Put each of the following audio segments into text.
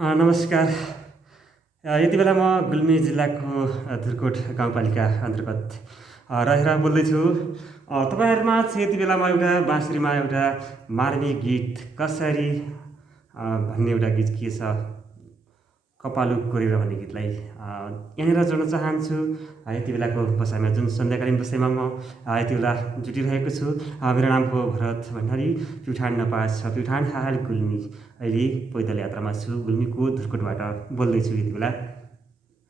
नमस्कार। यति बेला म गुल्मी जिल्लाको धुर्कोट गाउँपालिका अन्तर्गत रहेर बोल्दैछु। तपाईँहरूमा चाहिँ यति बेला म एउटा बाँसुरीमा एउटा मार्मिक गीत कसरी भन्ने एउटा गीत के छ, कपालु कोरेर भन्ने गीतलाई यहाँनिर जोड्न चाहन्छु। यति बेलाको बसाइमा जुन सन्ध्याकालीन बसाइमा म यति बेला जुटिरहेको छु। मेरो नाम हो भरत भण्डारी। प्युठान नपास प्युठान हाल गुल्मी। अहिले पैदल यात्रामा छु, गुल्मीको धुर्कोटबाट बोल्दैछु यति बेला।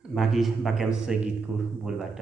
बाँकी वाक्यांश गीतको बोलबाट।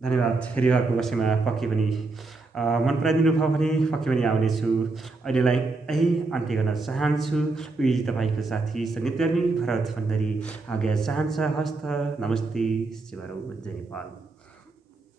धन्यवाद। फेरि अर्को वर्षमा पक्कै पनि मन पराइदिनु भयो भने पक्कै पनि आउनेछु। अहिलेलाई यही अन्त्य गर्न चाहन्छु। उही तपाईँको साथी सङ्गीतकर्मी भरत भण्डारी आज्ञा चाहन्छ। हस्त नमस्ते, शिवरौ जय नेपाल।